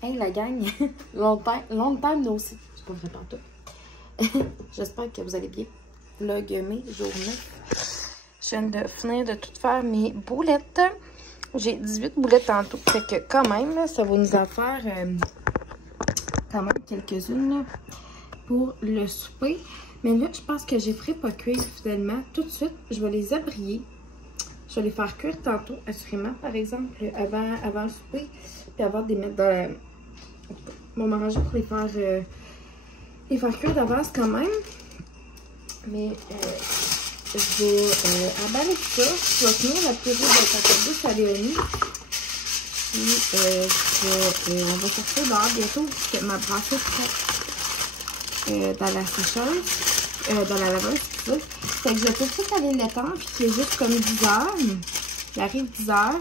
Hey la gang, long time no see. C'est pas vrai partout. J'espère que vous allez bien. Vlog mes journées. Je viens de finir de tout faire mes boulettes. J'ai 18 boulettes tantôt. Fait que quand même, là, ça va nous en faire quand même quelques-unes pour le souper. Mais là, je pense que je ne ferai pas cuire finalement. Tout de suite, je vais les abrier. Je vais les faire cuire tantôt, assurément, par exemple, avant le souper. Puis avant de les mettre dans la... Je vais m'arranger pour les faire cuire d'avance quand même. Mais je vais emballer tout ça. Je vais tenir la purée de patate douce à Léonie. Puis on va sortir dehors bientôt parce que ma brassée est prête dans la sécheuse. Dans la laveuse, c'est ça. Fait que je vais tout de suite aller l'étendre, puis qu'il est juste comme 10 heures. Il arrive 10 heures.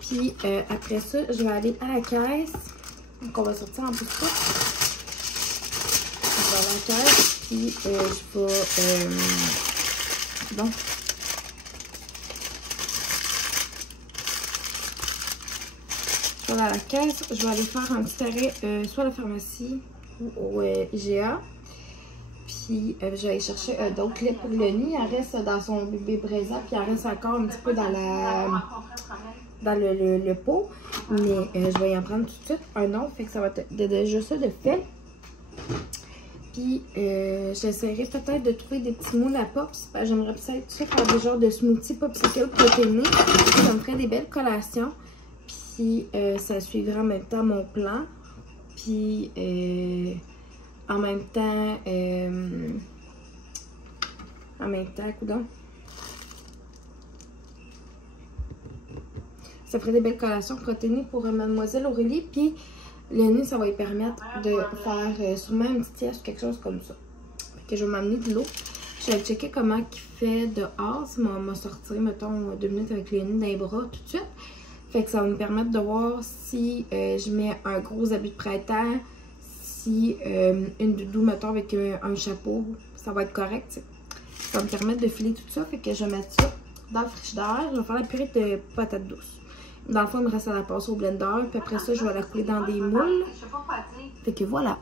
Puis après ça, je vais aller à la caisse. Donc on va sortir en plus ça. Je vais à la caisse, puis je vais... bon. Je vais aller à la caisse. Je vais aller faire un petit arrêt soit à la pharmacie ou au IGA. Puis, je vais aller chercher d'autres laits pour Léonie. Elle reste dans son bébé Breza. Puis, elle reste encore un petit peu dans le pot. Mais je vais y en prendre tout de suite un autre. Fait que ça va être déjà ça de fait. Puis, j'essaierai peut-être de trouver des petits moules à pops. J'aimerais peut-être faire des genres de smoothies popsicle protéinés. Ça me ferait des belles collations. Puis, ça suivra en même temps mon plan. Puis, en même temps, coudonc. Ça ferait des belles collations protéinées pour Mademoiselle Aurélie. Puis, Léonie, ça va lui permettre de faire sûrement une petite sieste ou quelque chose comme ça. Fait que je vais m'amener de l'eau. Je vais checker comment il fait dehors. Si m'a sorti, mettons, 2 minutes avec Léonie dans les bras tout de suite. Fait que ça va me permettre de voir si je mets un gros habit de printemps. Si une doudou, mettons, avec un chapeau, ça va être correct. T'sais. Ça va me permettre de filer tout ça. Fait que je vais mettre ça dans le frigidaire. Je vais faire la purée de patates douces. Dans le fond, il me reste à la passer au blender. Puis après ça, je vais la couler dans des moules. Fait que voilà.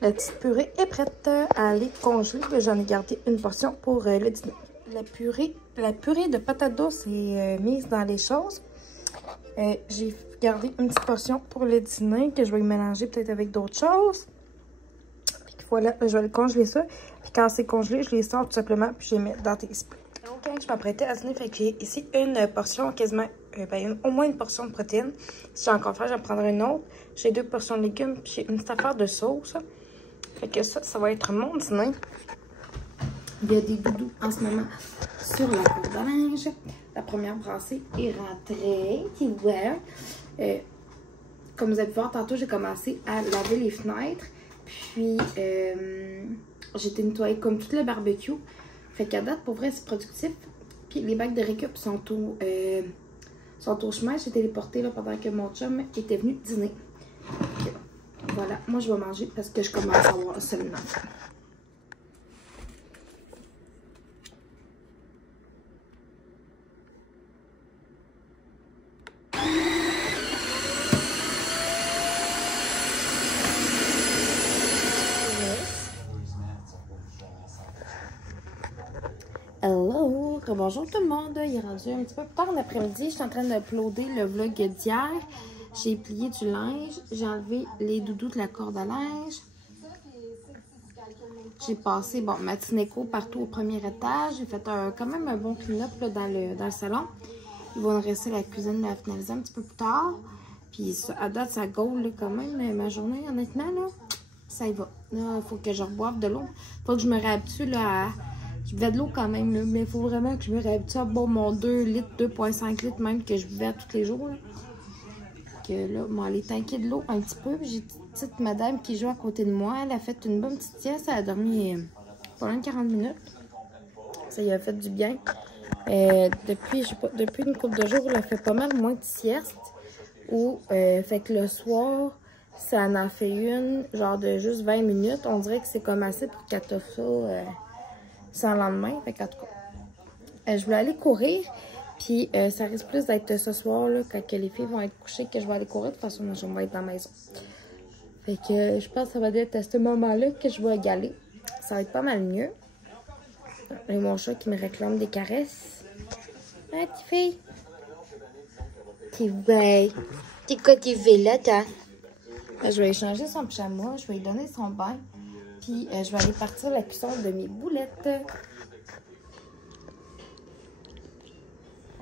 La petite purée est prête à aller congeler. J'en ai gardé une portion pour le dîner. La purée de patates douces est mise dans les choses. J'ai gardé une petite portion pour le dîner que je vais mélanger peut-être avec d'autres choses. Puis voilà, je vais le congeler ça. Puis quand c'est congelé, je les sors tout simplement puis je les mets dans des splits. Donc, je m'apprêtais à dîner. Fait que j'ai ici une portion quasiment, au moins une portion de protéines. Si j'ai encore faim, j'en prendrai une autre. J'ai 2 portions de légumes puis j'ai une petite affaire de sauce. Fait que ça va être mon dîner. Il y a des doudous en ce moment sur la corde de linge. La première brassée est rentrée. Qui ouais. Comme vous avez pu voir, tantôt, j'ai commencé à laver les fenêtres. Puis, j'ai été nettoyer comme tout le barbecue. Fait qu'à date, pour vrai, c'est productif. Puis, les bacs de récup sont au chemin. J'ai téléporté là, pendant que mon chum était venu dîner. Okay. Voilà, moi je vais manger parce que je commence à avoir seulement. Hello, Bonjour tout le monde, il est rendu un petit peu plus tard en après-midi. Je suis en train d'uploader le vlog d'hier. J'ai plié du linge, j'ai enlevé les doudous de la corde à linge. J'ai passé ma Tineco partout au premier étage. J'ai fait quand même un bon clean-up dans le salon. Il va me rester la cuisine à finaliser un petit peu plus tard. Puis à date, ça gaule quand même ma journée, honnêtement. Là, ça y va. Là, il faut que je reboive de l'eau. Il faut que je me réhabitue là, à... Je buvais de l'eau quand même, là, mais il faut vraiment que je me réhabitue à boire mon 2 litres, 2,5 litres même que je buvais tous les jours. Là. Que là, moi, aller tanker de l'eau un petit peu. J'ai une petite madame qui joue à côté de moi. Elle a fait une bonne petite sieste. Elle a dormi pendant 40 minutes. Ça lui a fait du bien. Depuis, je sais pas, depuis une couple de jours, elle a fait pas mal moins de sieste. Fait que le soir, ça en a fait une, genre de juste 20 minutes. On dirait que c'est comme assez pour qu'elle t'offre ça sans lendemain. Fait qu'en tout cas, je voulais aller courir. Puis ça risque plus d'être ce soir, là, quand les filles vont être couchées, que je vais aller courir. De toute façon, moi, je vais être dans la maison. Fait que je pense que ça va être à ce moment-là que je vais y aller. Ça va être pas mal mieux. Et mon chat qui me réclame des caresses. Ah, petite fille. T'es belle. T'es quoi, t'es belle là, toi? Je vais échanger son pyjama, je vais lui donner son bain. Puis je vais aller partir la cuisson de mes boulettes.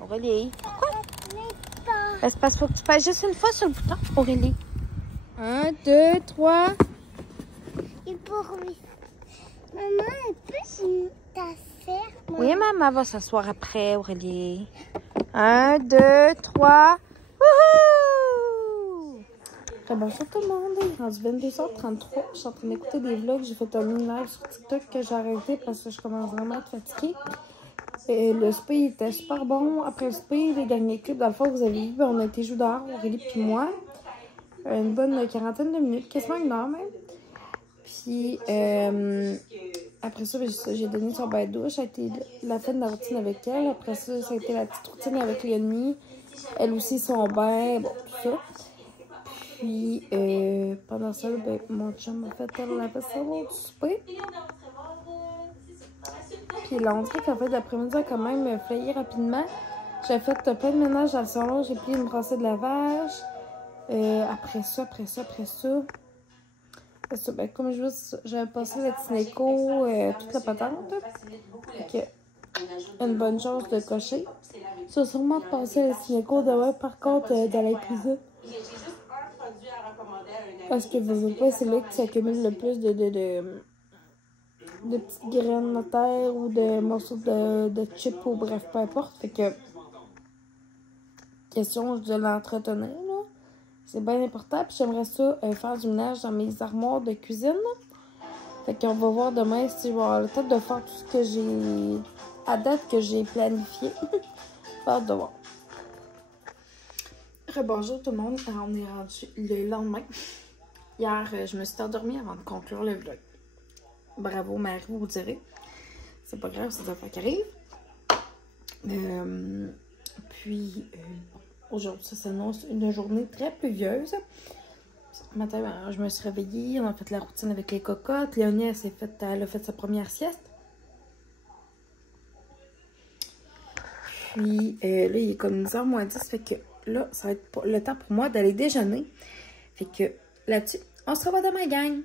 Aurélie. Pourquoi? C'est parce qu'il faut que tu fasses juste une fois sur le bouton, Aurélie. 1, 2, 3. Et pour lui. Maman, elle peut t'asseoir? Oui, maman va s'asseoir après, Aurélie. 1, 2, 3. Wouhou! Bonjour tout le monde, il est rendu 22h33. Je suis en train d'écouter des vlogs. J'ai fait un mini live sur TikTok que j'ai arrêté parce que je commence vraiment à être fatiguée. Le spa était super bon. Après le spa, les derniers clips, dans le fond, vous avez vu, on a été jouer dehors, Aurélie puis moi. Une bonne quarantaine de minutes, quasiment une heure même. Puis après ça, j'ai donné son bain de douche. Ça a été la fin de la routine avec elle. Après ça, ça a été la petite routine avec Léonie. Elle aussi, son bain, bon, tout ça. Puis pendant ça, ben, mon chum a fait la vaisselle au souper. Puis là, on dirait qu'en fait, l'après-midi a quand même flayé rapidement. J'ai fait plein de ménage dans le salon. J'ai plié une brassée de lavage. Après ça, ben, comme je vous dis, j'avais passé la Tineco, toute la patente. Donc, une bonne chance de cocher. Ça va sûrement passer la Tineco demain, par contre, dans la cuisine. Parce que vous savez pas, c'est là que s'accumule le plus de petites graines de terre ou de morceaux de chips ou bref, peu importe. Fait que, question de l'entretenir, là. C'est bien important. Puis j'aimerais ça faire du ménage dans mes armoires de cuisine. Fait qu'on va voir demain si je vais avoir le temps de faire tout ce que j'ai à date que j'ai planifié. Hâte de voir. Rebonjour tout le monde. On est rendu le lendemain. Hier, je me suis endormie avant de conclure le vlog. Bravo Marie, vous direz. C'est pas grave, c'est des affaires qui arrivent. Aujourd'hui, ça s'annonce une journée très pluvieuse. Ce matin, je me suis réveillée, on a fait la routine avec les cocottes. Léonie, elle a fait sa première sieste. Puis là, il est comme 10h moins 10, fait que là, ça va être le temps pour moi d'aller déjeuner. Fait que là-dessus, on se revoit demain, gang!